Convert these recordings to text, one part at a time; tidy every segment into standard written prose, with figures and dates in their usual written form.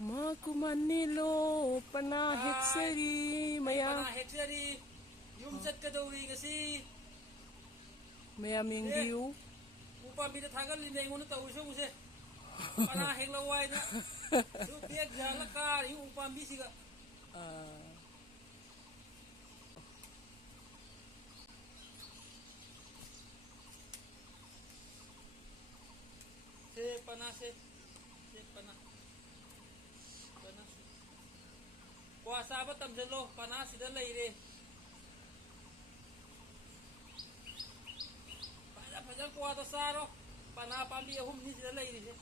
Makumanilo pana hekseri maya pana hekseri yum chakadori ngasi maya mingdiu upami da thagal linay ngona tawso use pana heklawai na su biak jala kar yu upami siga se pana kwa saba tamjalo pana sida leire Fajar kwa to saro pana pambi ahum ni sida leire se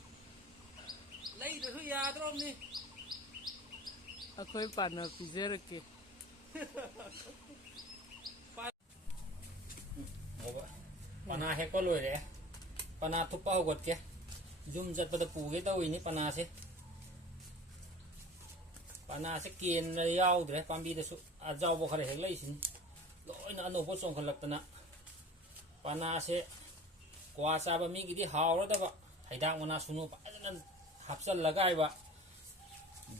leire su yadrom ni akoi pana pijer ke pana heko loire pana thupa hogot ke zum jat pada puge ta wini pana se ken na yaw dre pambi da su ajaw bo khare hek leisin loina ano bo song khalak tana pana se kwa sa ba mi gi di hawra da ba haida ngona sunu pa nan hapsal lagai ba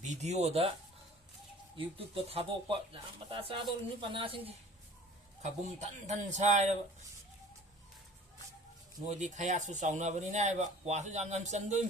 video da YouTube to thadok pa mata sa do ni pana sing khabum tan sai da noi di khaya su sauna ba ni nai ba kwa su jam nam san doi